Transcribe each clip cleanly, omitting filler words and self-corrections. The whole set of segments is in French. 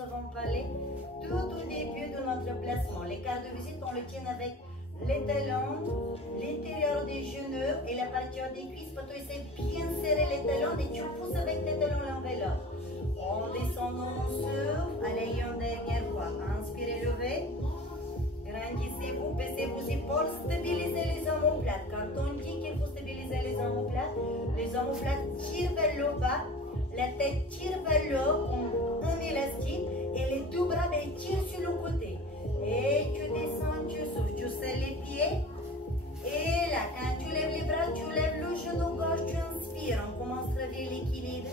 nous avons parlé tout au début de notre placement. Les cartes de visite, on le tient avec les talons, l'intérieur des genoux et la partie des cuisses. Pour essayer de bien serrer les talons et tu pousses avec tes talons l'un vers l'autre. En descendant, on souffle. Allez, une dernière fois. Inspirez, levez. Grandissez-vous, baissez vos épaules, stabilisez les omoplates. Quand on dit qu'il faut stabiliser les omoplates tirent vers le bas, la tête tire vers le haut, on élastique et les deux bras tirent sur le côté. Et tu descends, tu souffles, tu serres les pieds. Et là, quand tu lèves les bras, tu lèves le genou gauche, tu inspires. On commence à travailler l'équilibre.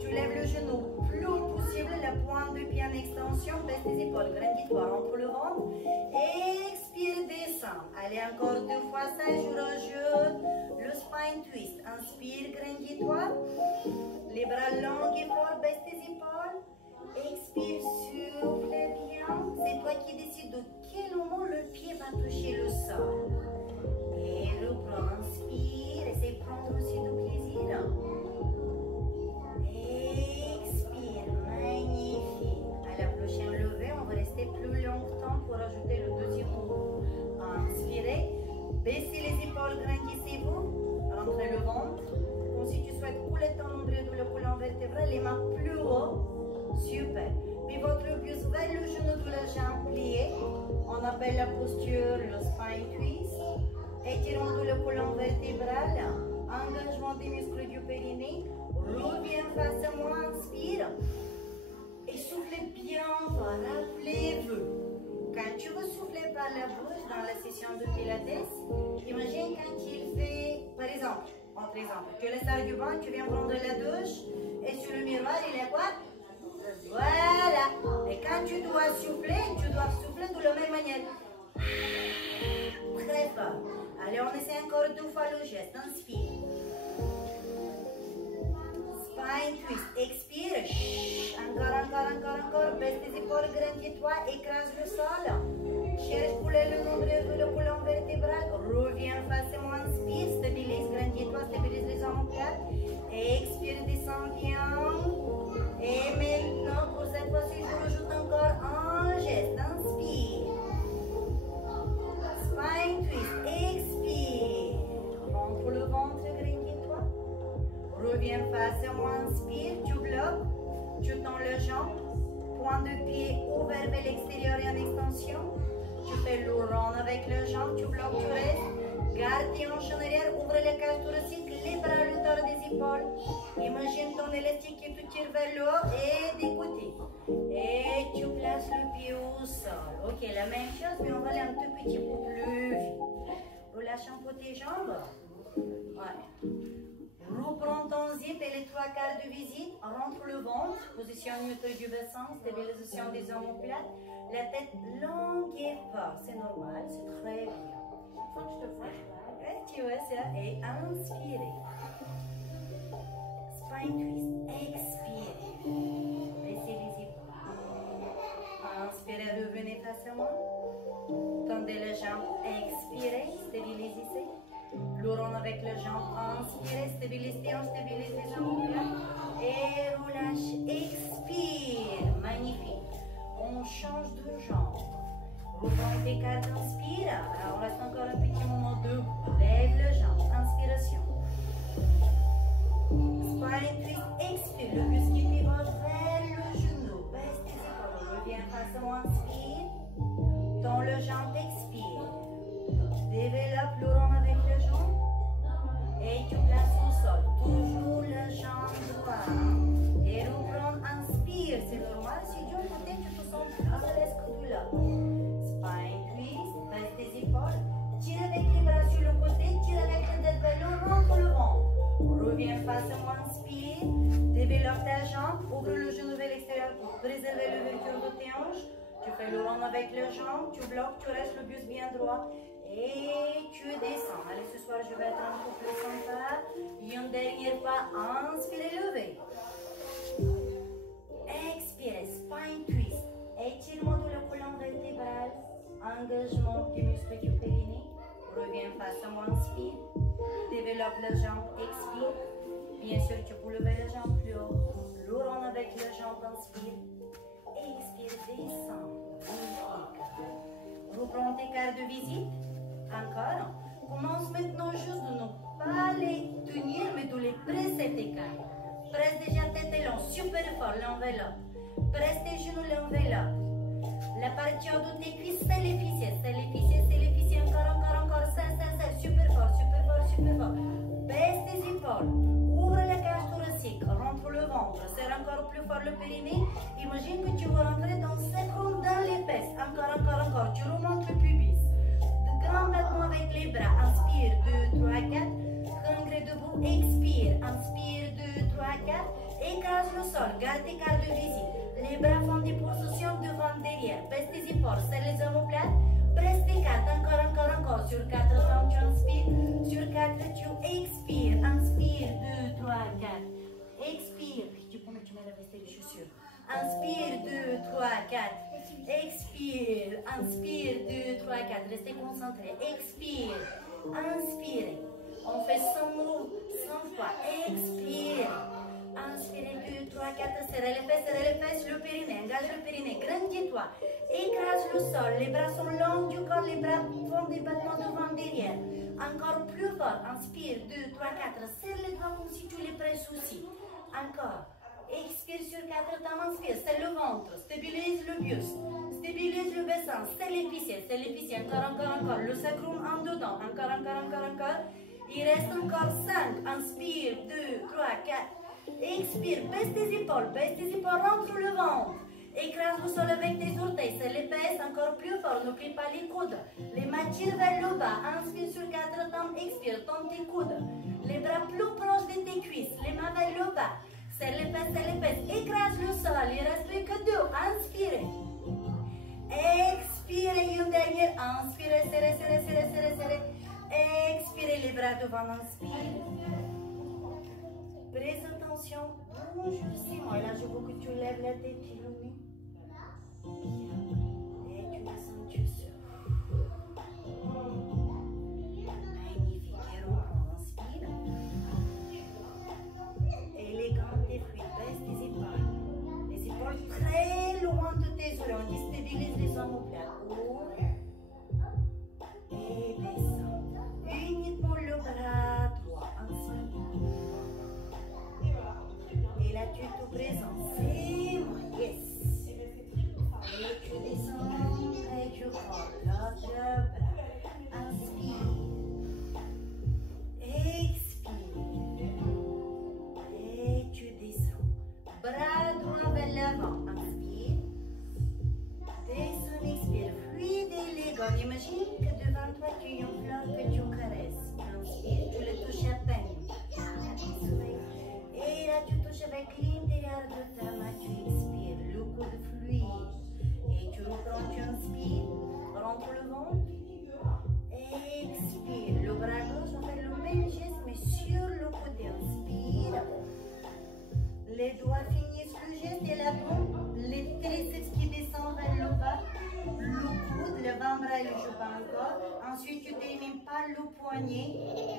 Tu lèves le genou plus haut possible, la pointe de pied en extension, baisse tes épaules, grandis-toi, rentre le ventre. Expire, descends. Allez, encore 2 fois ça, je rajoute le spine twist. Inspire, grandis-toi. Les bras longs et forts, baisse tes épaules. Expire, souffle bien. C'est toi qui décides de quel moment le pied va toucher le sol. Et reprends, inspire. Essaye de prendre aussi du plaisir. Expire, magnifique. À la prochaine levée, on va rester plus longtemps pour ajouter le deuxième mouvement. Inspirez, baissez les épaules, grandissez-vous, rentrez le ventre. Comme si tu souhaites couler ton nombril de la colonne vertébrale, les mains plus haut. Super. Puis votre buste vers le genou de la jambe pliée. On appelle la posture le spine twist. Étirement de la colonne vertébrale. Engagement des muscles du périnée. Reviens face à moi, inspire. Et soufflez bien fort, rappelez-vous. Quand tu veux souffler par la bouche dans la session de Pilates, imagine quand il fait, par exemple, entre exemple, tu es la salle du bain, tu viens prendre la douche, et sur le miroir, il est quoi? Voilà. Et quand tu dois souffler de la même manière. Très fort. Allez, on essaie encore 2 fois le geste. Inspire. Spine twist. Expire. Encore. Baisse tes épaules, grandis-toi, écrase le sol. Cherche couler le nombril de la colonne vertébrale. Reviens face à moi, inspire. Stabilise, grandis-toi, stabilise les omoplates. Expire, descends bien. Et maintenant, pour cette fois-ci, je rajoute encore un geste. Inspire. Spine twist. Expire. Rentre le ventre, grandis-toi. Reviens face à moi, inspire. Tu bloques. Tu tends le jambe. Point de pied ouvert vers l'extérieur et en extension. Tu fais le rond avec le jambe. Tu bloques, tu restes. Garde tes hanches en arrière. Ouvre la cage thoracique. Les bras à l'auteur des épaules. Imagine ton élastique qui te tire vers le haut et des côtés. Et tu places le pied au sol. Ok, la même chose, mais on va aller un tout petit peu plus vite. Relâche un peu tes jambes. Ouais. Reprends ton zip et les 3/4 de visite. Rentre le ventre. Position neutre du bassin. Stabilisation des omoplates. La tête longue et forte. C'est normal, c'est très bien. Faut que je te fasse là. Tu vois ça. Et inspirez. Spine twist. Expirez. Baissez les épaules. Inspirez, revenez face à moi. Tendez les jambes. Expirez. Stabilisez. Le rond avec les jambes. Inspirez. Stabilisez. On stabilise les jambes. Et relâche. Expire. Magnifique. On change de jambe. Reprends tes cartes, inspire. Alors, on reste encore un petit moment debout. Lève le jambe, inspiration. Spine twist, expire. Le muscle qui pivote vers le genou. Baisse tes épaules. Reviens face à moi, inspire. Tends le jambe, expire. Développe le rond avec le jambe. Et tu places au sol. Toujours la jambe droite. Et reprends, inspire. C'est normal. Si du côté, tu te sens plus à l'aise que de là. Spine twist, baisse tes épaules, tire avec les bras sur le côté, tire avec la tête vers le ventre, le ventre. Reviens face à moi, inspire, développe ta jambe, ouvre le genou vers l'extérieur pour préserver l'ouverture de tes hanches. Tu fais le rond avec la jambe, tu bloques, tu restes le buste bien droit et tu descends. Allez, ce soir, je vais être un peu plus sympa. Une dernière fois, inspirez, levez. Expirez, spine twist, étirement de la colonne vertébrale. Engagement du muscle du périnée. Reviens face à moi, inspire. Développe la jambe, expire. Bien sûr, tu peux lever la jambe plus haut. Le rond avec la jambe, inspire. Expire, descends. Reprends tes cartes de visite. Encore. Commence maintenant juste de ne pas les tenir, mais de les presser tes cartes. Presse déjà tes talons super fort, l'enveloppe. Presse tes genoux, l'enveloppe. La partie de tes cuisses, c'est les fessiers. C'est les fessiers, c'est les fessiers. Encore. C'est super fort. Baisse tes épaules. Ouvre la cage thoracique. Rentre le ventre. Serre encore plus fort le périnée. Imagine que tu vas rentrer dans 5 ronds dans les fesses. Encore. Tu remontes le pubis. De grands battements avec les bras. Inspire. 2, 3, 4. Congrès debout. Expire. Inspire. 2, 3, 4. Écrase le sol. Garde tes cartes de visite. Les bras font des positions devant, derrière. Baisse tes épaules. Serre les omoplates. Presse tes cartes. Encore. Sur 4 temps, tu inspires. Sur 4, tu expires. Inspire. 2, 3, 4. Expire. Tu peux mettre la veste et les chaussures. Inspire. 2, 3, 4. Expire. Inspire. 2, 3, 4. Restez concentrés. Expire. Inspire. On fait 100 mots, 100 fois. Expire. Inspirez, 2, 3, 4, serrez les fesses, le périnée, engage le périnée, grandis-toi, écrase le sol, les bras sont longs du corps, les bras font des battements devant, derrière, encore plus fort, inspire, 2, 3, 4, serre les doigts comme si tu les presses aussi, encore, expire sur 4 temps, inspire, c'est le ventre, stabilise le buste, stabilise le bassin, c'est les fessiers, encore, le sacrum en dedans, encore, il reste encore 5, inspire, 2, 3, 4, expire, baisse tes épaules, rentre le ventre. Écrase le sol avec tes orteils, c'est les fesses, encore plus fort, n'oublie pas les coudes. Les mains tirent vers le bas, inspire sur 4 temps, expire, tends tes coudes. Les bras plus proches de tes cuisses, les mains vers le bas. Serre les fesses, écrase le sol, il ne reste plus que 2, inspirez. Expirez, une dernière, inspirez, serrez. Expirez les bras devant, inspire. Preste attention, bouge aussi. Moi, là, je veux que tu lèves la tête, tu le mets. Et tu descends, tu souffles. Magnifique. Et reprends, inspire. Élégant et fluide, baisse tes épaules. Les épaules très loin de tes oreilles. On déstabilise les omoplates. Ouvre. Et descends. Uniquement le bras droit. Inspire. Et là, tu te présentes, c'est moi, yes. Et tu descends, et tu prends l'autre bras. Inspire. Expire. Et tu descends. Bras droit vers l'avant. Inspire. Descends, expire. Fluide et élégant. Imagine que devant toi, tu as une fleur que tu caresses. Inspire, tu le touches à peine. Et là, tu touches avec l'intérieur de ta main, tu expires, le coude fluide. Et tu reprends, tu inspires, rentre le ventre. Expire, le bras gauche, on fait le même geste, mais sur le côté. Inspire. Les doigts finissent le geste et la paume, les triceps qui descendent vers le bas, le coude, le avant-bras et le genou pas encore. Ensuite, tu termines par le poignet,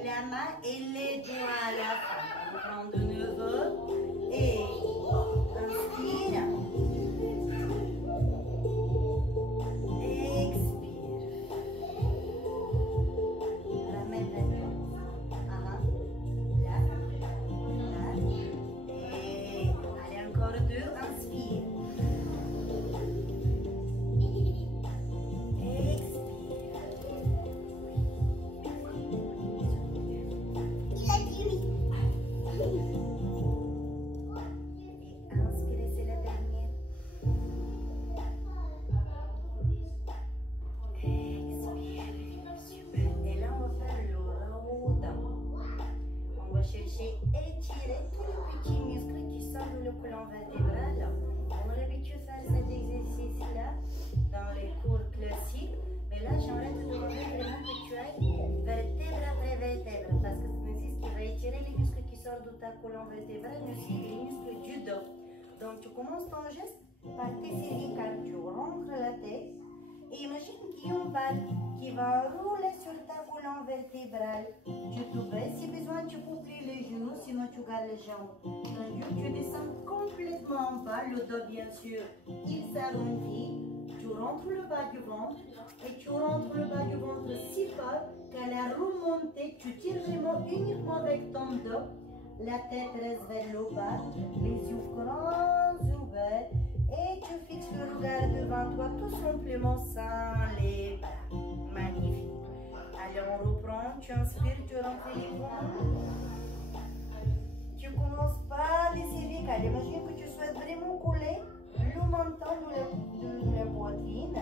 la main et les doigts à la fin. On prend de nouveau et inspire. Expire. Ramène la tête. Là. Et allez, encore 2. Inspire. Étirer tous les petits muscles qui sont dans le colonne vertébrale. On a l'habitude de faire cet exercice-là dans les cours classiques, mais là j'aimerais te demander vraiment que tu ailles vertèbre après vertèbre, parce que c'est un exercice qui va étirer les muscles qui sortent de ta colonne vertébrale, mais aussi les muscles du dos. Donc tu commences ton geste par tes cervicales, tu rentres la tête, Et imagine qu'il y a une balle qui va rouler sur ta colonne vertébrale. Tu te baisses, si besoin, tu peux plier les genoux, sinon tu gardes les jambes. Tu descends complètement en bas, le dos bien sûr, il s'arrondit. Tu rentres le bas du ventre et tu rentres le bas du ventre si fort qu'à la remontée, tu tires vraiment uniquement avec ton dos. La tête reste vers le bas, les yeux grands ouverts et tu fixes le regard devant toi tout simplement sans les bras. Magnifique. Allez, on reprend, tu inspires, tu rentres les poings. Tu commences par les cervicales. Imagine que tu souhaites vraiment coller le menton de la poitrine.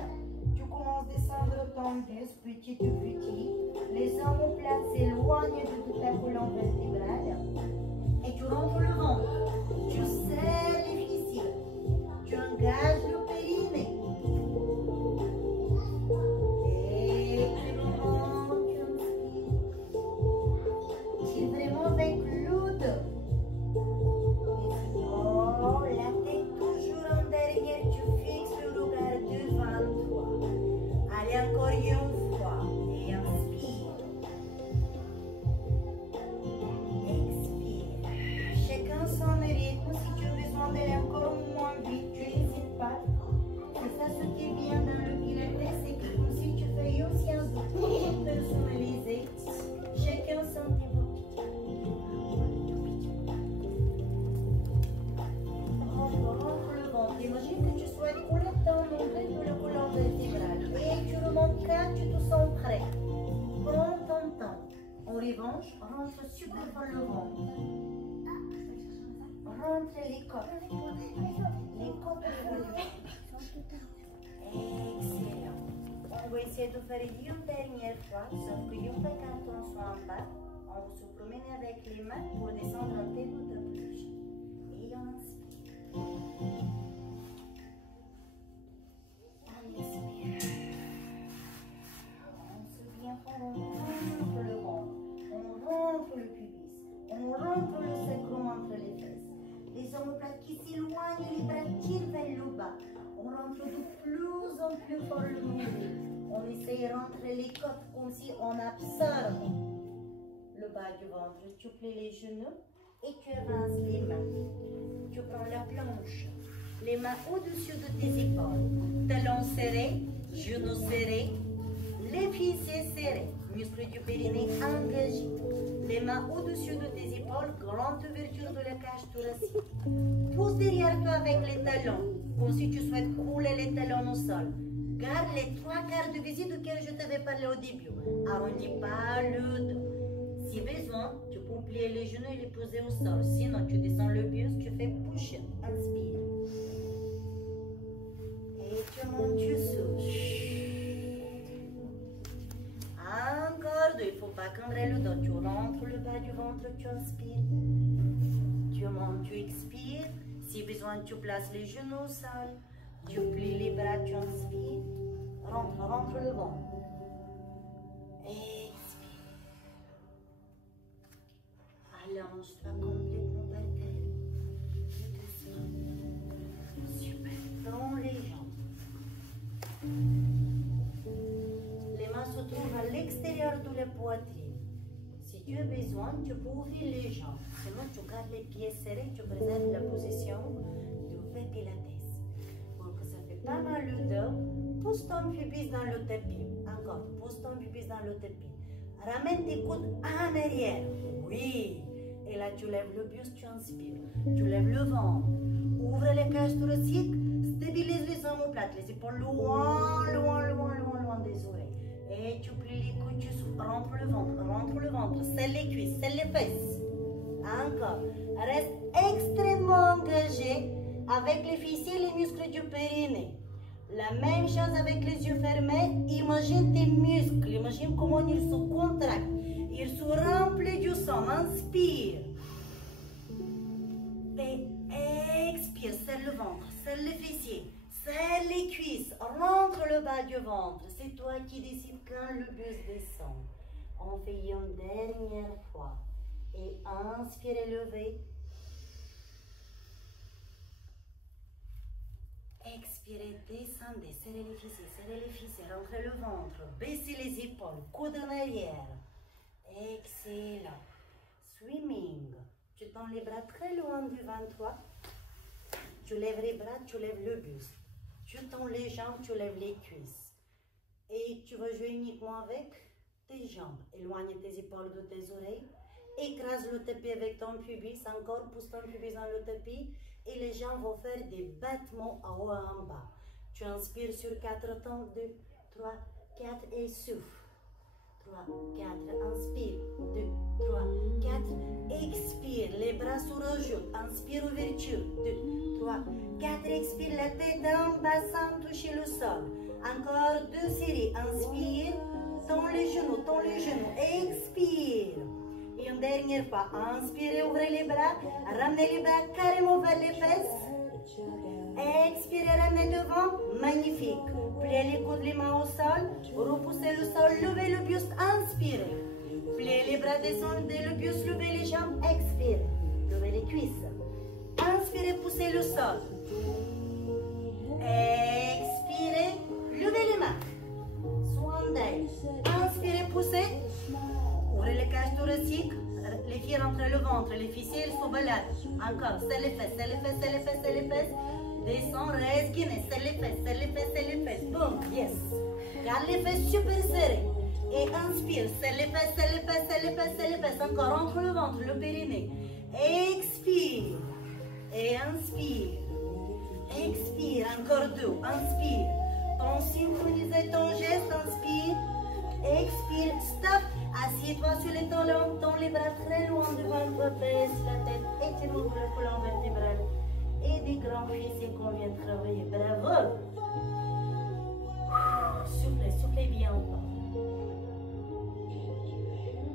Tu commences à descendre ton buste petit à petit. Les omoplates s'éloignent de ta colonne vertébrale. Et tu rentres le ventre. Tu serres les fessiers. Tu engages le périnée. Et tu rentres, tu inspires. Tire vraiment avec le dos. Oh, la tête toujours en derrière. Tu fixes le regard devant toi. Allez, encore une fois. Et inspire. Expire. Chacun son rythme. Si tu as besoin d'aller encore moins vite, tu n'hésites pas. C'est ça ce qui est bien dans le pilates, c'est que comme si tu fais une séance de personnalisée, chacun son tempo. Rentre le ventre. Imagine que tu sois collé dans l'onglet de la colonne vertébrale. Et tu remontes quand tu te sens prêt. Prends ton temps. En revanche, rentre super par le ventre. Rentre les côtes. Les côtes de le ventre. Excellent. On va essayer de faire une dernière fois, sauf que une fois quand on soit en bas, on va se promener avec les mains pour descendre un peu de plus. Et on inspire. On expire. On se vient, on rentre le ventre, on rentre le pubis, on rentre le sacrum entre les fesses. Les omoplates qui s'éloignent, les bras tirent vers le bas. On rentre de plus en plus fort le nombril. On essaye de rentrer les côtes comme si on absorbe le bas du ventre. Tu plies les genoux et tu avances les mains. Tu prends la planche, les mains au-dessus de tes épaules. Talons serrés, genoux serrés, les fessiers serrés, muscles du périnée engagés. Les mains au-dessus de tes épaules, grande ouverture de la cage thoracique. Pousse derrière toi avec les talons, comme si tu souhaites couler les talons au sol. Garde les 3/4 de visite duquel je t'avais parlé au début. Arrondis pas le dos. Si besoin, tu peux plier les genoux et les poser au sol. Sinon, tu descends le buste, tu fais push-up. Inspire. Et tu montes, tu souffles. Encore deux, il ne faut pas cambrer le dos. Tu rentres le bas du ventre, tu inspires. Tu montes, tu expires. Si besoin, tu places les genoux au sol. Tu plies les bras, tu inspires. Rentre le ventre. Expire. Allonge-toi complètement par terre. Doucement. Super. Dans les jambes. Les mains se trouvent à l'extérieur de la poitrine. Si tu as besoin, tu peux ouvrir les jambes. Sinon, tu gardes les pieds serrés, tu préserves la position du fait pilates. Pour que ça fait pas mal le dos, pousse ton pubis dans le tapis. Encore, pousse ton pubis dans le tapis. Ramène tes coudes en arrière. Oui. Et là, tu lèves le buste, tu inspires. Tu lèves le ventre. Ouvre les cages thoraciques. Stabilise les omoplates. Les épaules loin des oreilles. Et tu plies les coudes, tu rentres le ventre. Serre les cuisses, serre les fesses. Encore. Reste extrêmement engagé avec les fessiers et les muscles du périnée. La même chose avec les yeux fermés. Imagine tes muscles. Imagine comment ils se contractent. Ils se remplissent du sang. Inspire. Et expire. Serre le ventre. Serre les fessiers. Serre les cuisses. Rentre le bas du ventre. C'est toi qui décides quand le buste descend. On fait une dernière fois. Et inspire et levez. Expirez, descendez, serrez les fessiers, rentrez le ventre, baissez les épaules, coude en arrière. Excellent. Swimming. Tu tends les bras très loin du ventre, toi. Tu lèves les bras, tu lèves le buste. Tu tends les jambes, tu lèves les cuisses. Et tu vas jouer uniquement avec tes jambes. Éloigne tes épaules de tes oreilles. Écrase le tapis avec ton pubis. Encore, pousse ton pubis dans le tapis. Et les jambes vont faire des battements en haut et en bas. Tu inspires sur 4 temps. 2, 3, 4 et souffle. 3, 4, inspire. 2, 3, 4, expire. Les bras se rajoutent. Inspire, ouverture. 2, 3, 4, expire. La tête en bas sans toucher le sol. Encore 2 séries. Inspire. Tends les genoux, expire. Et une dernière fois, inspirez, ouvrez les bras, ramenez les bras carrément vers les fesses. Expirez, ramenez devant, magnifique. Pliez les coudes, les mains au sol, repoussez le sol, levez le buste, inspirez. Pliez les bras, descendez le buste, levez les jambes, expirez. Levez les cuisses. Inspirez, poussez le sol. Expirez, levez les mains. Swandai. Inspirez, poussez. Ouvrez les cages thoraciques, les filles rentrent le ventre, les fessiers ils se baladent. Encore, c'est les fesses, c'est les fesses, c'est les fesses, c'est les fesses. Descends, reste guinée, c'est les fesses, c'est les fesses, c'est les fesses. Boum, yes. Garde les fesses super serrées. Et inspire, c'est les fesses, c'est les fesses, c'est les fesses, c'est les fesses. Encore, entre le ventre, le périnée. Expire. Et inspire. Expire, encore 2, inspire. Ton synchronisé, ton geste, inspire. Expire, stop. Assieds-toi sur les talons, tends les bras très loin devant toi, baisse la tête, étire le colonne vertébrale et des grands fessiers qu'on vient de travailler. Bravo! Soufflez, soufflez bien encore.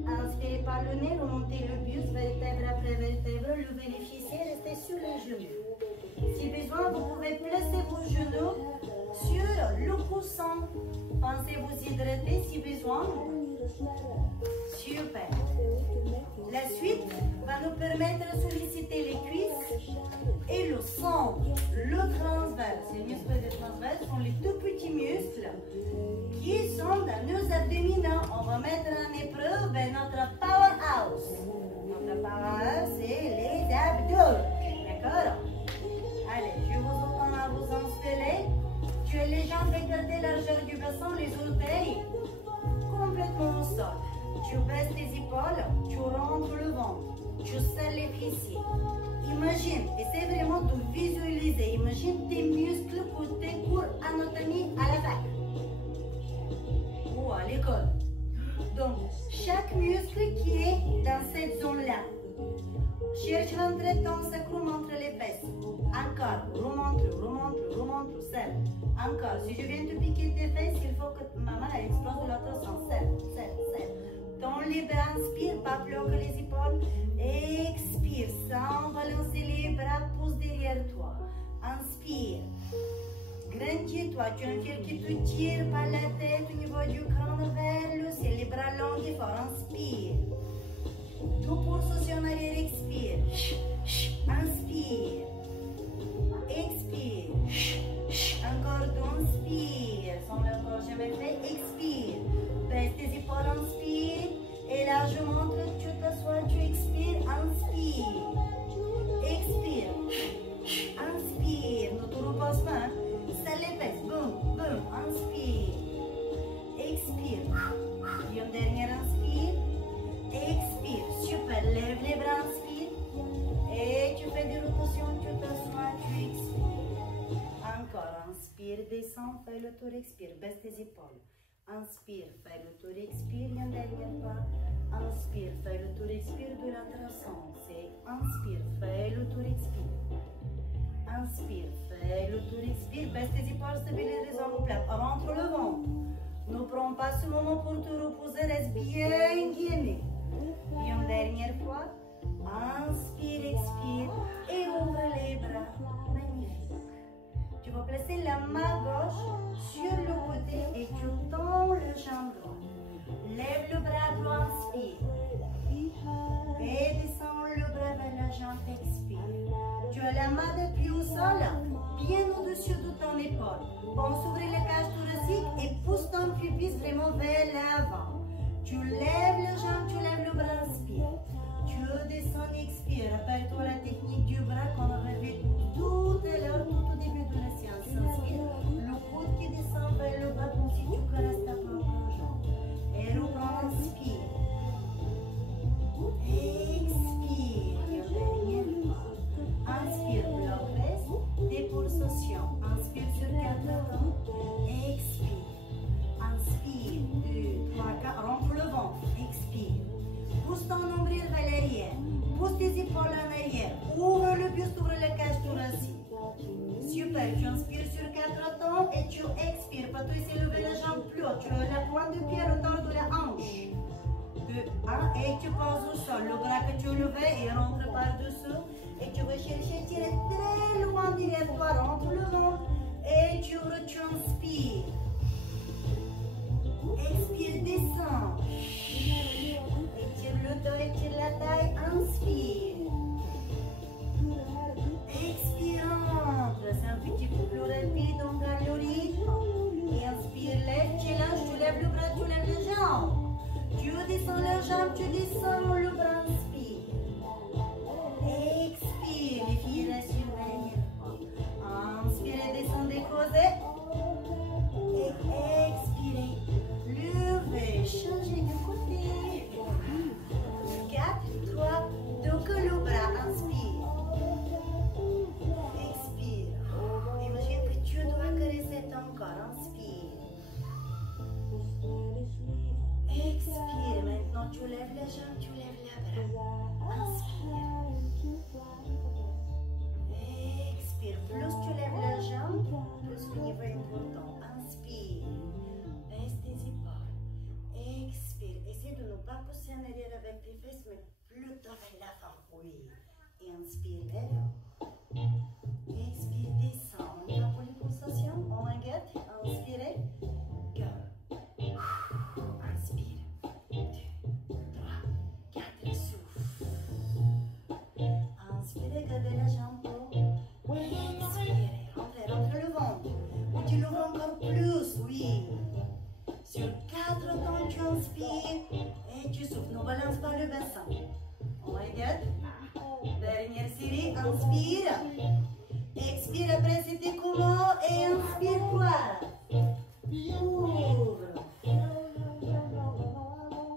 Inspirez par le nez, remontez le buste, vertèbre après vertèbre, levez les fessiers, restez sur les genoux. Si besoin, vous pouvez placer vos genoux sur le coussin. Pensez vous hydrater si besoin. Super. La suite va nous permettre de solliciter les cuisses et le centre, le transverse. Les muscles du transverse sont les tout petits muscles qui sont dans nos abdominaux. On va mettre en épreuve notre powerhouse. Notre powerhouse, c'est les abdos. D'accord? Allez, je vous entends à vous installer. Tu as les jambes écartées, largeur du bassin, les orteils complètement au sol. Tu baisses tes épaules, tu rentres le ventre, tu serres les fessiers. Imagine, essaie vraiment de visualiser. Imagine tes muscles côté cours anatomie à la fac ou à l'école. Donc, chaque muscle qui est dans cette zone-là, cherche l'entrée ton sacrum entre les fesses. Encore, remonte, serre. Encore, si je viens te piquer tes fesses, il faut que maman explose de l'autre sens. Serre. Tends les bras, inspire, pas plus haut que les épaules. Expire, sans balancer les bras, pousse derrière toi. Inspire. Grandis-toi, tu as un fil qui te tire par la tête au niveau du crâne vers le ciel. Les bras longs et forts, inspire. Tout pousse aussi en arrière, expire. Inspire. Expire. Encore 2, inspire. Sans le corps jamais fait, expire. Baisse tes épaules, inspire. Élarge le ventre, tu t'assois, tu expires, inspire. Expire. Inspire. Ne te repose pas. Serre les fesses. Boum, inspire. Expire. Et une dernière, inspire. Expire. Super. Lève les bras, inspire. Et tu fais des rotations, tu t'assois, tu expires. Encore. Inspire, descends, fais le tour, expire. Baisse tes épaules. Inspire, fais le tour, expire, une dernière fois. Inspire, fais le tour, expire de l'autre sens. Et inspire, fais le tour, expire. Inspire, fais le tour, expire. Baisse tes épaules, stabilise les omoplates. Rentre le ventre. Ne prends pas ce moment pour te reposer, reste bien gainé. Et une dernière fois. Inspire, expire et ouvre les bras. Magnifique. Tu vas placer la main gauche sur le côté et tu tends le jambe droit. Lève le bras droit, inspire. Et descends le bras vers la jambe, expire. Tu as la main depuis au sol, bien au-dessus de ton épaules. Pense ouvrir la cage thoracique et pousse ton pubis vraiment vers l'avant. Tu lèves les jambes, tu lèves le bras, inspire. Tu descends, expire. Rappelle-toi la technique du bras qu'on avait vu tout à l'heure, tout au début de la séance. Inspire. Le coude qui descend vers le bas comme si tu caresses ta propre jambe. Et reprends, inspire. Expire. Et dernière fois. Inspire, bloc reste. Dépulsation. Inspire sur 4 temps. Expire. Inspire. 2, 3, 4. Rentre le ventre. Expire. Pousse ton nombril vers l'arrière. Pousse tes épaules en arrière. Ouvre le buste, ouvre la cage thoracique. Super. Tu inspires sur 4 temps et tu expires. Pas toi essayer de lever la jambe plus haut. Tu lèves la pointe de pied à l'auteur de la hanche. 2, 1. Et tu poses au sol. Le bras que tu levais et rentre par-dessous. Et tu vas chercher, tirer très loin derrière toi. Rentre le ventre. Et tu inspires. Expire, descends. Étire le dos, étire la taille, inspire. Expire, entre. C'est un petit peu plus rapide, on gagne le rythme. Et inspire, lève, challenge, tu lèves le bras, tu lèves les jambes. Tu descends les jambes, tu descends le bras, inspire. Expire, les filles, restent une dernière fois. Inspirez, descendez, creusez. Et expirez. Levez, changez de côté. 4, 3, 2, que le bras, inspire. Expire. Imagine que tu dois caresser ton corps, inspire. Expire. Maintenant, tu lèves les jambes, tu lèves les bras. Inspire. Expire. Plus tu lèves les jambes, plus le niveau est important. Inspire. Baisse tes épaules. Expire. Essaye de ne pas pousser en arrière avec tes fesses, mais plutôt vers l'avant. Oui. Et inspire, lève. Expire, descend. On y va pour les pulsations. On regarde. Inspirez. Go. Inspire. 2, 3, 4, souffle. Inspirez, gardez la jambe. Expirez. Rentrez le ventre. Ou tu l'ouvres encore plus. Oui. Sur 4 temps, tu inspires et tu souffles. Ne balance pas le bassin. On regarde. Dernière série. Inspire. Expire. Après, c'était comment? Et inspire quoi? Ouvre.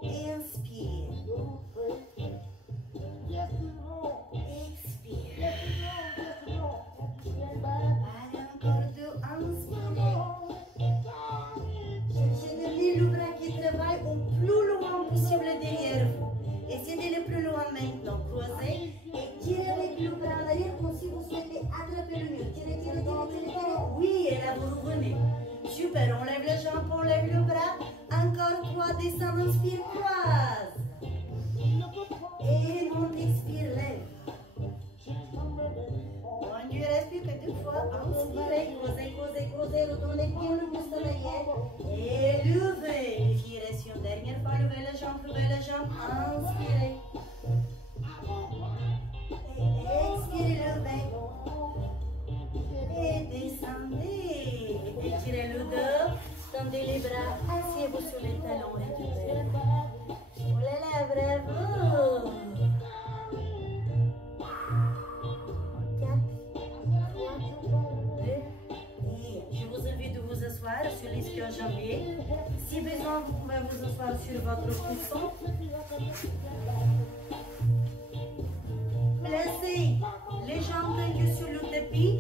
Et inspire. Expire. Allez, encore 2. Inspire. Cherchez de lire le bras qui travaille au plus loin possible derrière vous. Essayez d'aller plus loin maintenant. Croisez et tirez avec le bras en arrière comme si vous souhaitez attraper le mur. Tirez, tirez, tirez, tirez, tirez. Oui, et là vous revenez. Super, on lève les jambes, on lève le bras. Encore 3, descend, inspire, croise. Et monte, expire, lève. On ne reste plus que 2 fois. Inspirez, croisez, croisez, croisez. Retournez bien le buste en arrière. Et levez. Les filles, restez une dernière fois. Levez les jambes, levez les jambes. Inspirez. Et expirez, levez. Et descendez. Étirez le dos. Tendez les bras. Asseyez-vous sur les talons. Récupérez. Pour les lèvres, bravo. 4, 3, 2. Et je vous invite de vous asseoir sur l'ischio-jambier. Si besoin, vous pouvez vous asseoir sur votre coussin. Placez les jambes tendues sur le tapis,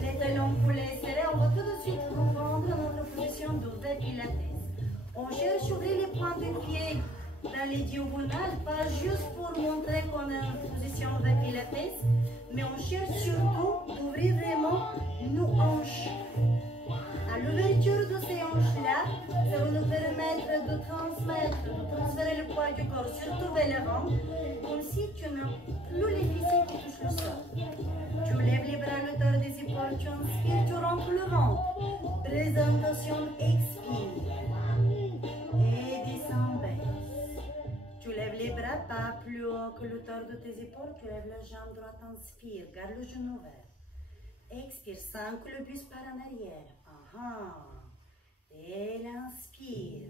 les talons coulés serrés. On va tout de suite reprendre notre position d'ouvert pilates. On cherche à ouvrir les pointes de pied dans les diagonales, pas juste pour montrer qu'on est en position ouvert pilates, mais on cherche surtout d'ouvrir vraiment nos hanches. À l'ouverture de ces hanches-là, ça va nous permettre de transférer le poids du corps, surtout vers l'avant, comme si tu n'as plus les fessiers qui touchent le sol. Tu lèves les bras à l'auteur des épaules, tu inspires, tu rentres le ventre. Présentation, expire. Et descends, baisse. Tu lèves les bras pas plus haut que l'auteur de tes épaules, tu lèves la jambe droite, inspire, garde le genou ouvert. Expire, 5 le buste par en arrière. Et inspire.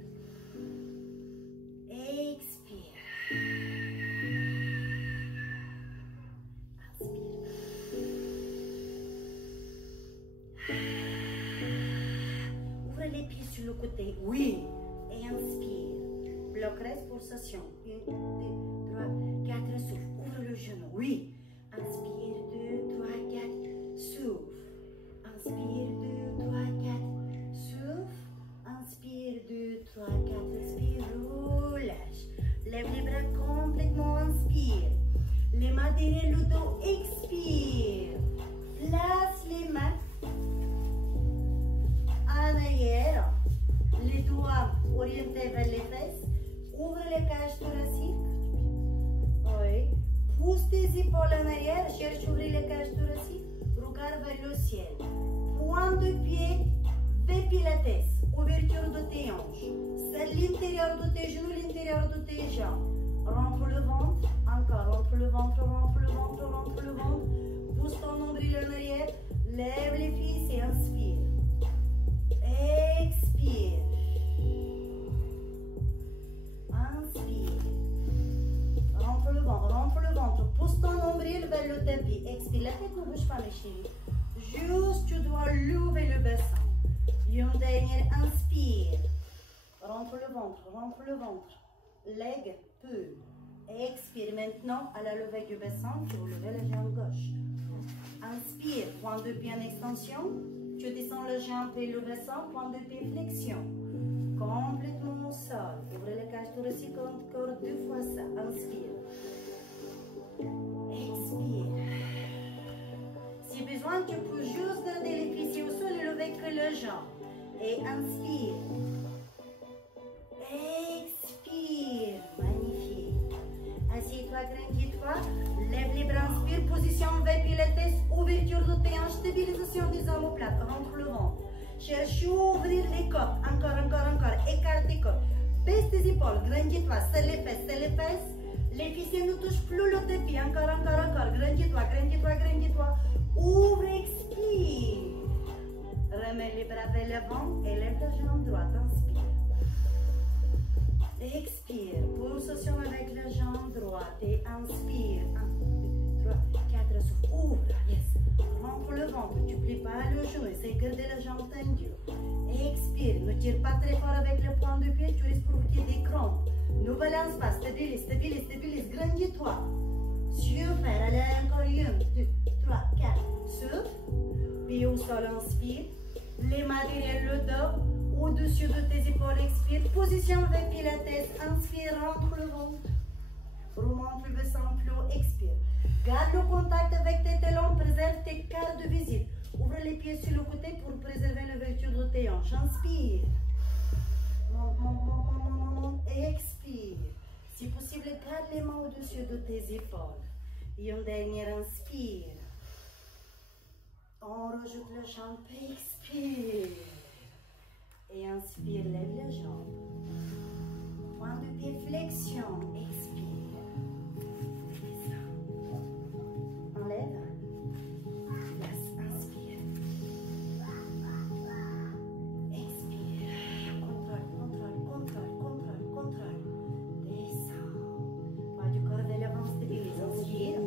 Expire. Inspire. Ouvre les pieds sur le côté. Oui. Et inspire. Bloc reste pour session. 1, 2, 3, 4, souffle. Ouvre le genou. Oui. Inspire, 2, 3, 4. Souffle. Inspire, 2, 3, 4. Souffle. Inspire, 2, 3, 4. Expire. Relâche. Lève les bras complètement. Inspire. Les mains derrière le dos. Expire. Place les mains en arrière. Les doigts orientés vers les fesses. Ouvre les cages thoraciques. Oui. Pousse tes épaules en arrière. Cherche à ouvrir les cages thoraciques. Regarde vers le ciel. Point de pied vers pilates. Ouverture de tes hanches. C'est l'intérieur de tes genoux, l'intérieur de tes jambes. Rentre le ventre. Encore. Rentre le ventre, rentre le ventre, rentre le ventre. Pousse ton nombril en arrière. Lève les cuisses et inspire. Expire. Inspire. Rentre le ventre, rentre le ventre. Pousse ton nombril vers le tapis. Expire. La tête ne bouge pas, mes chéris. Juste, tu dois lever le bassin. Une dernière, inspire. Rentre le ventre, rentre le ventre. Lègue peu. Expire. Maintenant, à la levée du bassin, tu vas lever la jambe gauche. Inspire. Point de pied en extension. Tu descends la jambe et le bassin. Point de pied flexion. Complètement au sol. Ouvre la cage thoracique encore 2 fois ça. Inspire. Expire. Si besoin, tu peux juste garder les fessiers au sol et lever que le jambe. Et inspire. Expire. Magnifique. Assieds-toi, grandis-toi. Lève les bras, inspire. Position vers pilates. Ouverture de tes hanches. Stabilisation des omoplates. Rentre le ventre. Cherche à ouvrir les côtes. Encore, encore, encore. Écarte tes côtes. Baisse tes épaules. Grandis-toi. Serre les fesses. Serre les fesses. Les fessiers ne touchent plus le tapis. Encore, encore, encore. Grandis-toi, grandis-toi, grandis-toi. Ouvre, expire. Remets les bras vers l'avant. Élève la jambe droite. Inspire. Expire. Pulsation avec la jambe droite. Et inspire. 1, 2, 3, 4. Souffle. Ouvre. Yes. Rentre le ventre. Tu plies pas le genou. Essaye de garder la jambe tendue. Expire. Ne tire pas très fort avec le point de pied. Tu risques de provoquer des crampes. Ne balance pas. Stabilise, stabilise, stabilise. Grandis-toi. Super. Allez, encore 1, 2, 3, 4. Souffle. Pied au sol. Inspire. Les mains derrière le dos. Au-dessus de tes épaules, expire. Position avec pilates. Inspire, rentre le ventre. Remonte le bassin plus haut, expire. Garde le contact avec tes talons. Préserve tes cartes de visite. Ouvre les pieds sur le côté pour préserver l'ouverture de tes hanches. Inspire. Monte, monte, monte, monte, monte, monte. Expire. Si possible, garde les mains au-dessus de tes épaules. Et une dernière, inspire. On rajoute la jambe, expire. Et inspire, lève la jambe. Point de pied, flexion, expire. Descends. Enlève. Place, inspire. Expire. Contrôle, contrôle, contrôle, contrôle, contrôle. Descends. Poids du corps vers l'avant, stabilise. Inspire.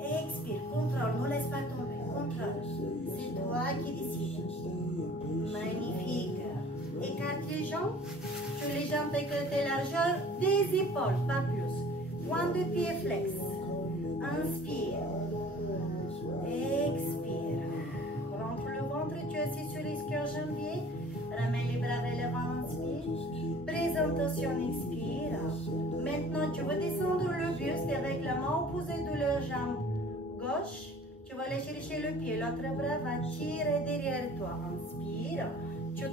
Expire, contrôle, ne laisse pas tomber, contrôle. C'est toi qui décides. Magnifique. Écarte les jambes. Sur les jambes, écarte la largeur des épaules, pas plus. Point de pied flex. Inspire. Expire. Rentre le ventre, tu es assis sur l'ischio-jambier. Ramène les bras vers l'avant, inspire. Présentation, expire. Maintenant, tu vas descendre le buste avec la main opposée de la jambe gauche. Tu vas aller chercher le pied. L'autre bras va tirer derrière toi. Inspire. Tu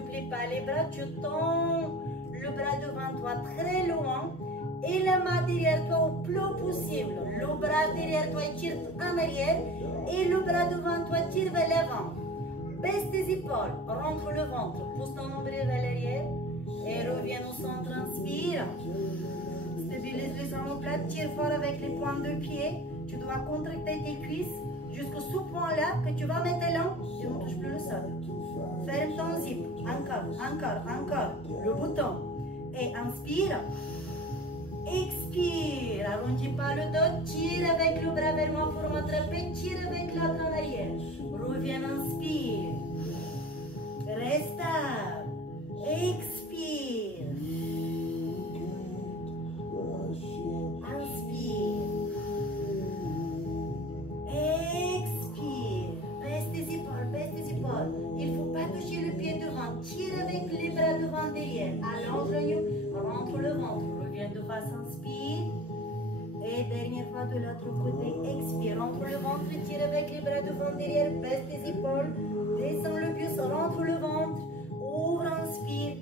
plies pas les bras. Tu tends le bras devant toi très loin. Et la main derrière toi au plus possible. Le bras derrière toi tire en arrière. Et le bras devant toi tire vers l'avant. Baisse tes épaules. Rentre le ventre. Pousse ton nombril vers l'arrière. Et reviens au centre, inspire. Stabilise les omoplates, tire fort avec les pointes de pied. Tu dois contracter tes cuisses jusqu'à ce point-là que tu vas mettre lent. Tu ne touches plus le sol. Ferme ton zip. Encore, encore, encore. Le bouton. Et inspire. Expire. Arrondis pas le dos. Tire avec le bras vers moi pour m'attraper. Tire avec l'autre en arrière. Reviens, inspire. Reste stable. Expire. Inspire. Expire. Baisse tes épaules, baisse tes épaules. Il ne faut pas toucher le pied devant. Tire avec les bras devant derrière. Allonge le genou, rentre le ventre. Reviens de face, inspire. Et dernière fois de l'autre côté, expire. Rentre le ventre, tire avec les bras devant derrière. Baisse tes épaules. Descends le buste, rentre le ventre. Ouvre, inspire.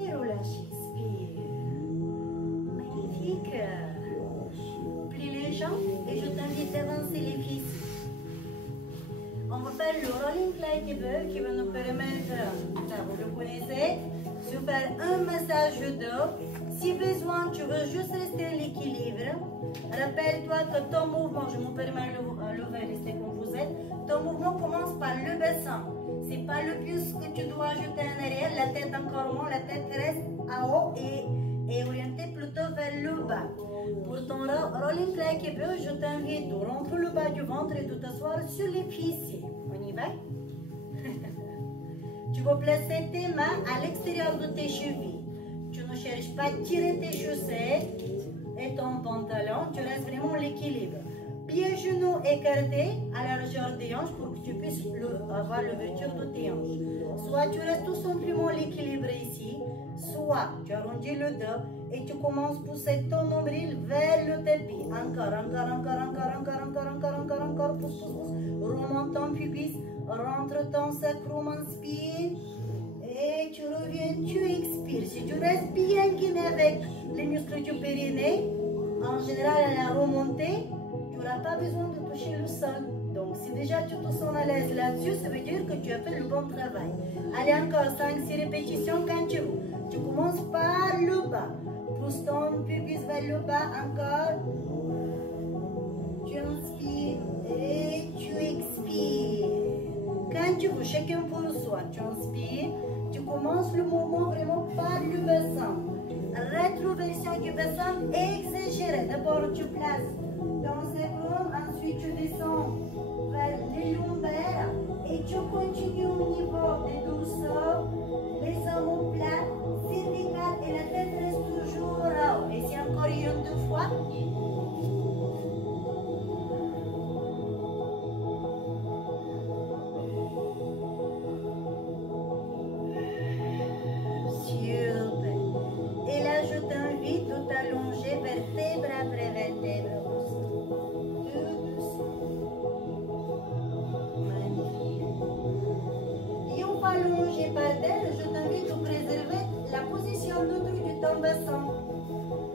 Et relâche, expire. Magnifique. Plie les jambes et je t'invite à avancer les cuisses. On va faire le rolling fly qui va nous permettre, vous le connaissez, de faire un massage de dos. Si besoin, tu veux juste rester à l'équilibre. Rappelle-toi que ton mouvement, je me permets de lever, rester comme vous êtes, ton mouvement commence par le bassin. Ce n'est pas le plus que tu dois ajouter en arrière, la tête encore moins, la tête reste en haut et orientée plutôt vers le bas. Pour ton rolling fly je t'invite de rentrer le bas du ventre et de t'asseoir sur les fessiers. On y va? Tu vas placer tes mains à l'extérieur de tes chevilles. Tu ne cherches pas à tirer tes chaussettes et ton pantalon, tu restes vraiment l'équilibre. Pieds, genoux écartés à la largeur des hanches pour que tu puisses avoir l'ouverture de tes hanches. Soit tu restes tout simplement l'équilibre ici, soit tu arrondis le dos et tu commences à pousser ton nombril vers le tapis. Encore, pousse. Remonte ton pubis, rentre ton sacrum, inspire. Et tu reviens, tu expires. Si tu restes bien guidé avec les muscles du périnée, en général à la remontée, tu n'auras pas besoin de toucher le sol. Donc si déjà tu te sens à l'aise là-dessus, ça veut dire que tu as fait le bon travail. Allez encore 5-6 répétitions quand tu veux. Tu commences par le bas. Pousse ton pubis vers le bas encore. Tu inspires et tu expires. Quand tu veux, chacun pour soi, tu inspires. Tu commences le mouvement vraiment par le bassin. Rétroversion du bassin exagérée. D'abord, tu places ton sacrum, ensuite tu descends vers les lombaires et tu continues au niveau des dorsaux, les omoplates, cervicales et la tête reste toujours haut. Et c'est encore une, deux fois.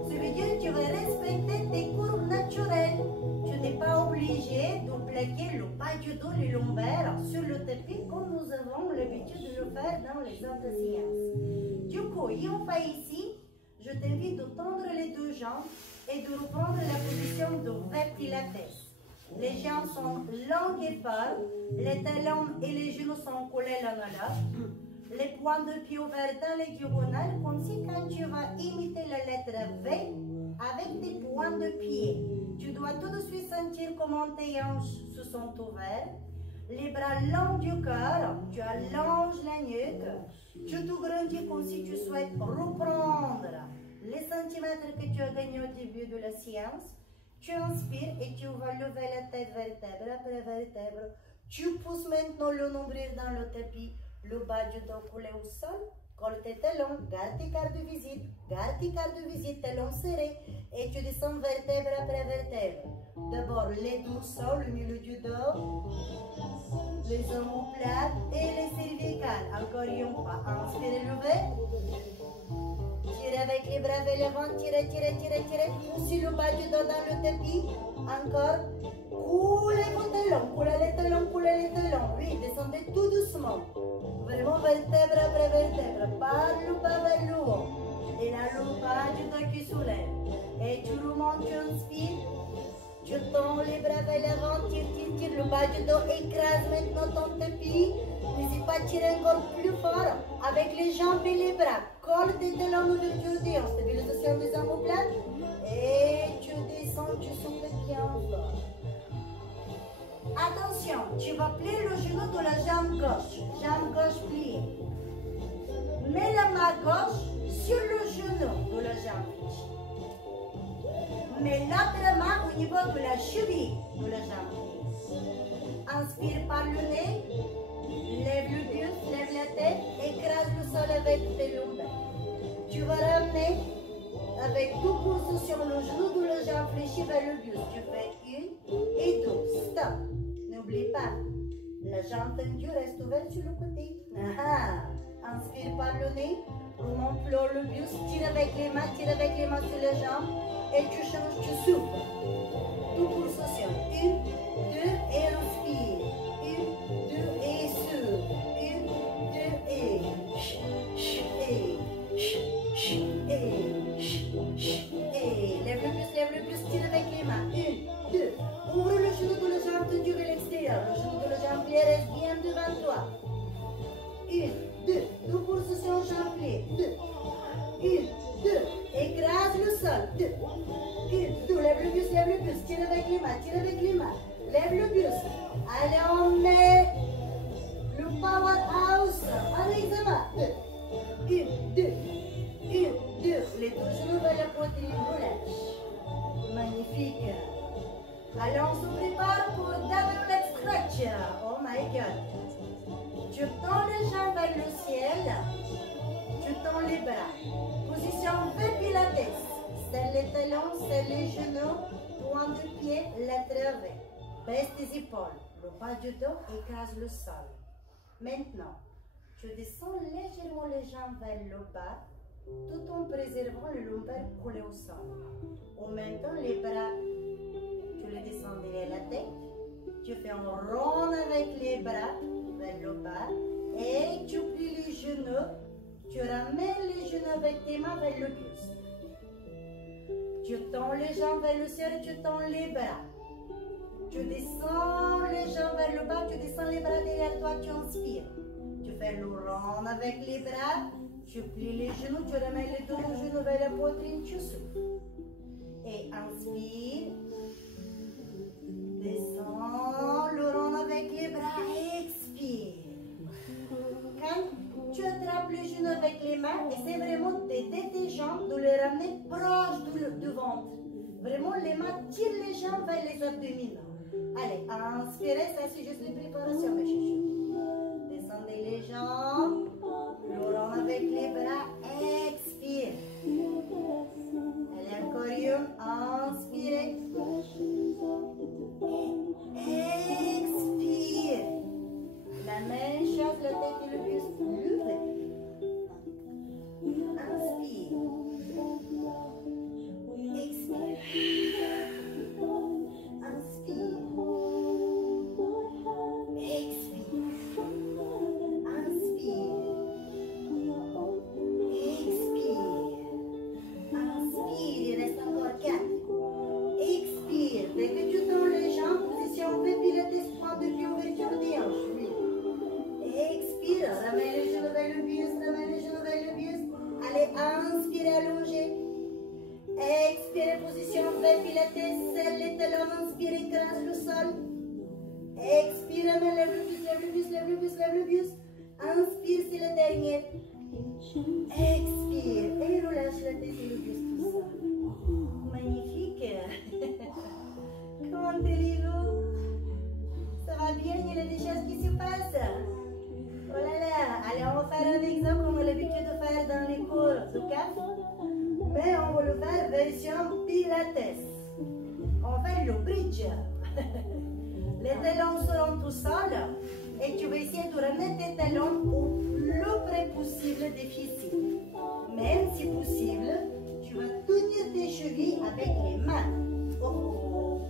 Ça veut dire que tu vas respecter tes courbes naturelles. Tu n'es pas obligé de plaquer le bas du dos, les lombaires sur le tapis comme nous avons l'habitude de le faire dans les autres séances. Du coup, on fait ici, je t'invite de tendre les deux jambes et de reprendre la position de vertilates. Les jambes sont longues et fortes, les talons et les genoux sont collés l'un à l'autre. Les points de pied ouverts dans les diagonales, comme si quand tu vas imiter la lettre V avec tes points de pied. Tu dois tout de suite sentir comment tes hanches se sont ouvertes. Les bras longs du corps, tu allonges la nuque. Tu te grandis comme si tu souhaites reprendre les centimètres que tu as gagnés au début de la séance. Tu inspires et tu vas lever la tête vertèbre après vertèbre. Tu pousses maintenant le nombril dans le tapis. Le bas du dos collé au sol, colle tes talons, garde tes cartes de visite, talons serrés et tu descends vertèbre après vertèbre. D'abord les dorsaux, le milieu du dos, les omoplates et les cervicales. Encore une fois, inspirez, levez. Tirez avec les bras vers l'avant, tirez. Poussez le bas du dos dans le tapis. Encore. Coulez vos talons, coulez les talons, coulez les talons. Oui, descendez tout doucement. Vraiment vertèbre après vertèbre, par le bas vers le haut. Et là, le bas du dos qui soulève. Et tu remontes, tu inspires. Tu tends les bras vers l'avant, tire, le bas du dos, écrase maintenant ton tapis. N'hésite pas à tirer encore plus fort avec les jambes et les bras. Colle tes talons, ouverture des hanches, stabilisation des omoplates. Et tu descends, tu souffles bien fort. Attention, tu vas plier le genou de la jambe gauche pliée. Mets la main gauche sur le genou de la jambe gauche. Mets l'autre main au niveau de la cheville de la jambe gauche. Inspire par le nez, lève le buste, lève la tête, écrase le sol avec tes lombaires. Tu vas ramener avec deux pouces sur le genou de la jambe fléchie vers le buste. Tu fais une et deux. Stop. N'oublie pas, la jambe tendue reste ouverte sur le côté. Inspire par le nez, remonte le buste, tire avec les mains sur la jambe et tu changes, tu souffles. Deux pulsations. Une, deux et inspire. Une, deux et souffle. Une, deux et. Lève le buste, tire avec les mains. Une, deux. Ouvre le genou de la jambe tendue vers l'extérieur. Le genou de la jambe pliée reste bien devant toi. Une, deux. Deux pulsations jambe pliée. Deux. Une, deux. Écrase le sol. Deux. Une, deux. Lève le buste, tire avec les mains, Lève le buste. Allez, on met le powerhouse avec les mains. Deux. Une, deux. Une, deux. Les deux genoux vers la poitrine, relâche. Magnifique. Allez, on se prépare pour double leg stretch. Oh my God. Tu tends les jambes vers le ciel. Tu tends les bras. Position V pilates. Serre les talons, serre les genoux. Point de pied, latéral. Baisse tes épaules. Le bas du dos écrase le sol. Maintenant, tu descends légèrement les jambes vers le bas, tout en préservant le lombaire collé au sol. En même temps, les bras, tu les descends derrière la tête. Tu fais un rond avec les bras vers le bas et tu plies les genoux. Tu ramènes les genoux avec tes mains vers le buste. Tu tends les jambes vers le ciel et tu tends les bras. Tu descends les jambes vers le bas, tu descends les bras derrière toi, tu inspires. Tu fais le rond avec les bras, tu plies les genoux, tu ramènes les deux genoux vers la poitrine, tu souffles. Et inspire. Descends le rond avec les bras, expire. Quand tu attrapes les genoux avec les mains, essaie vraiment d'aider tes jambes, de les ramener proches du ventre. Vraiment, les mains tirent les jambes vers les abdominaux. Allez, inspirez, ça c'est juste les préparations, mes chouchous. Descendez les jambes, le rond avec les bras, expire. Allez, encore une, inspirez. Expire. La même chose, la tête et le buste, levez. Inspire. Expire. Inspire. Expire. Inspire. Expire. Inspire. Il reste encore 4. Expire. Dès que tu tends les jambes, position V pilates, point de pied, ouverture des hanches. Oui. Expire. Ramène les genoux vers le buste. Allez, inspire, allongez. Expire, position V pilates, serre les talons, inspire, écrase le sol. Expire, lève le buste. Inspire, c'est le dernier. Expire, et relâche la tête et le buste tout seul. Magnifique. Comment allez-vous? Ça va bien, il y a des choses qui se passent. Oh là là, allez, on va faire un exemple qu'on a l'habitude de faire dans les cours de CAF. Mais on va le faire version pilates. On va faire le bridge. Les talons seront tout seuls et tu vas essayer de ramener tes talons au plus près possible des fessiers. Même si possible, tu vas tenir tes chevilles avec les mains. Oh.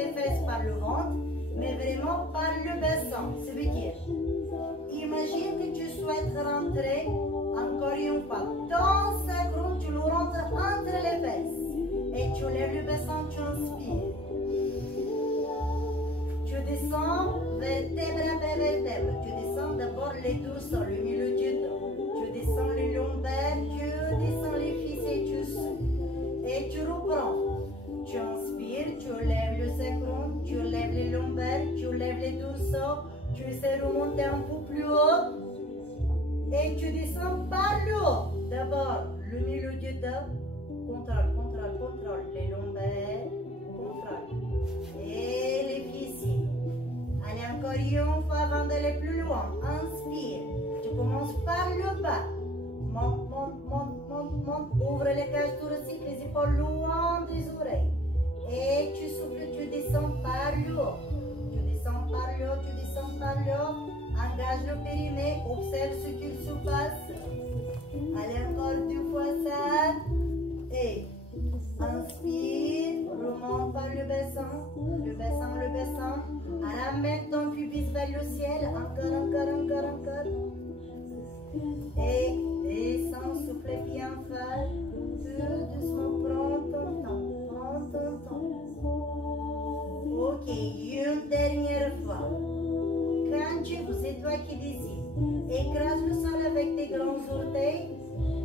tes fesses par le ventre, mais vraiment par le bassin. Ça veut dire, imagine que tu souhaites rentrer, encore une fois, ton sacrum, tu le rentres entre les fesses. Et tu lèves le bassin, tu inspires. Tu descends vertèbre après vertèbre. Tu descends d'abord les dorsaux, le milieu du dos. Tu descends les lombaires, tu descends les fessiers, tu souffles. Et tu reprends. Tu inspires, tu lèves le sacrum, tu lèves les lombaires, tu lèves les dorsaux. Tu essaies de remonter un peu plus haut. Et tu descends par le haut. D'abord, le milieu du dos. Contrôle, contrôle, contrôle. Les lombaires, contrôle. Et les fessiers. Allez, encore une fois avant d'aller plus loin. Inspire. Tu commences par le bas. Monte, monte, monte, monte, monte. Ouvre les cages thoraciques, les épaules loin des oreilles. Et tu souffles, tu descends par le haut. Tu descends par le haut, tu descends par le haut. Engage le périnée, observe ce qu'il se passe. Allez, encore 2 fois ça. Et inspire, remonte par le bassin, le bassin, le bassin. Ramène ton pubis vers le ciel. Encore, encore, encore, encore. Et descends, souffle bien fort. Tout doucement, prends ton temps. Prends ton temps. Ok, une dernière fois. Quand tu veux, c'est toi qui décides. Écrase le sol avec tes grands orteils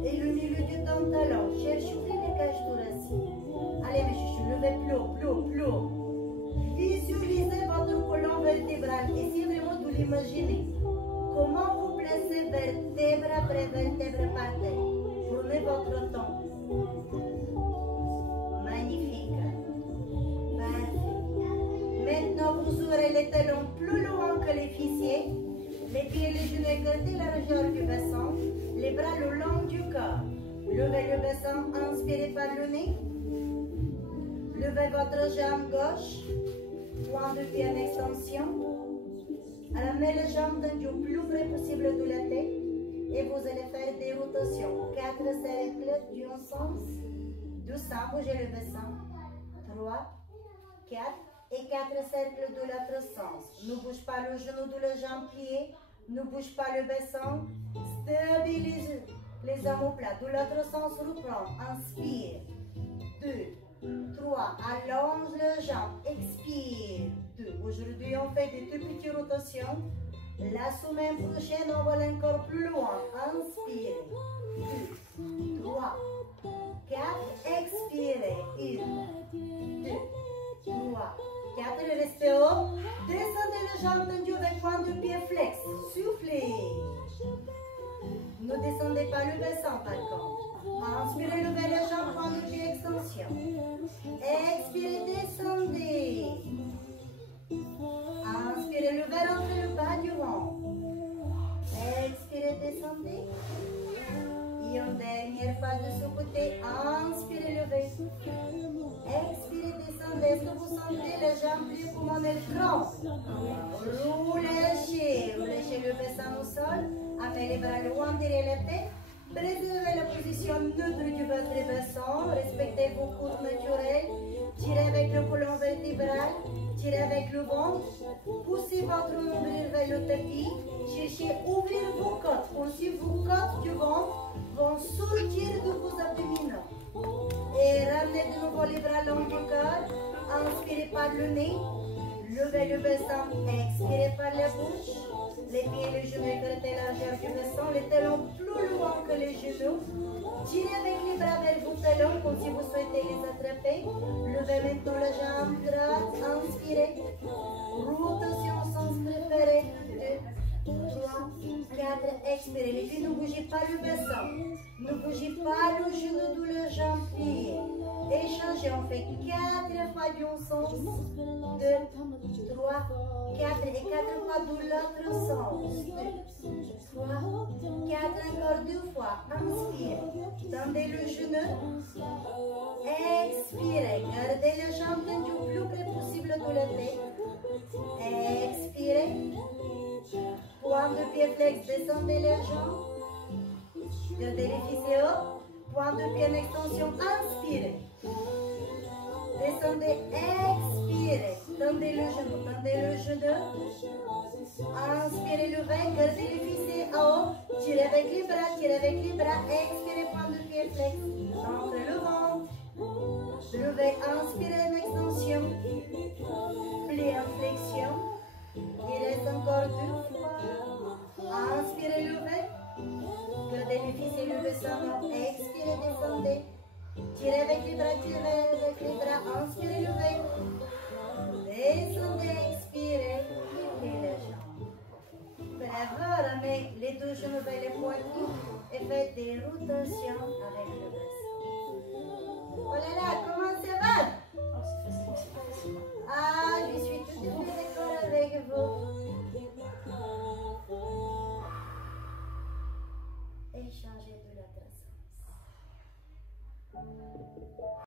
et le milieu de ton talon. Cherche ouvrir les cages thoraciques. Allez, mes chouchous, levez plus haut, plus haut, plus haut. Visualisez votre colonne vertébrale. Essayez vraiment de l'imaginer. Comment vous placez vertèbre après vertèbre par terre. Prenez votre temps. Magnifique. Parfait. Maintenant, vous ouvrez les talons plus loin que les fessiers. Les pieds et les genoux écartés, la largeur du bassin. Les bras le long du corps. Levez le bassin, inspirez par le nez. Levez votre jambe gauche. Point de pied en extension. Ramenez les jambes tendues le plus près possible de la tête. Et vous allez faire des rotations. 4 cercles d'un sens. Doucement, bougez le bassin. 3, 4. Et 4 cercles de l'autre sens. Ne bouge pas le genou de la jambe pliée. Ne bouge pas le bassin. Stabilise les omoplates. De l'autre sens, reprend. Inspire. 2, 3. Allonge le jambe. Expire. 2. Aujourd'hui, on fait des toutes petites rotations. La semaine prochaine, on va aller encore plus loin. Inspire. 2, 3, 4. Expirez. 1, 2, 3, 4. Restez haut. Descendez les jambes tendues avec point de pied flex. Soufflez. Ne descendez pas le bassin par contre. Inspirez, levez les jambes, point de pied extension. Expirez, descendez. Inspirez, levez, rentrez le bas du ventre. Expirez, descendez. Et une dernière fois de ce côté. Inspirez, levez. Expirez, descendez. Est-ce que vous sentez les jambes pliées comme elles crampent? Relâchez le bassin au sol. Amenez les bras loin derrière la tête. Préservez la position neutre du votre bassin. Respectez vos coudes naturels. Tirez avec le colon vertébral. Tirez avec le ventre. Poussez votre nombril vers le tapis. Cherchez à ouvrir vos côtes. Aussi vos côtes du ventre vont sortir de vos abdominaux. Et ramenez de nouveau les bras longs du corps. Inspirez par le nez. Levez le bassin. Expirez par la bouche. Les pieds et les genoux écartés, largeur du bassin. Les talons plus loin que les genoux. Tirez avec les bras vers vos talons comme si vous souhaitez les attraper. Levez maintenant la jambe droite. Inspirez. Rotation sens préféré. 2, 3, 4. Expirez. Les pieds, ne bougez pas le bassin. Ne bougez pas le genou de la jambe pliée. Échangez. On fait 4 fois d'un sens. 2, 3, 4. Et 4 fois de l'autre sens. 2, 3, 4. Encore 2 fois. Inspire. Tendez le genou. Expirez. Gardez les jambes tendues le plus près possible de la tête. Expirez. Point de pied flex. Descendez les jambes. Gardez les fessiers haut. Point de pied en extension. Inspirez. Descendez. Expirez. Tirez, tendez le genou, inspirez, levez, gardez les fessiers en haut, tirez avec les bras, expirez, prendre le pied flex, entre le ventre, levez, inspirez une extension, plie en flexion, il reste encore 2 fois, inspirez, levez, gardez les fessiers, levez son nom, expirez, descendez, tirez avec les bras, inspirez, levez, descendez, expirez, pliez les jambes. Bravo, ramenez les deux genoux vers les poignets et faites des rotations avec le bassin. Oh là là,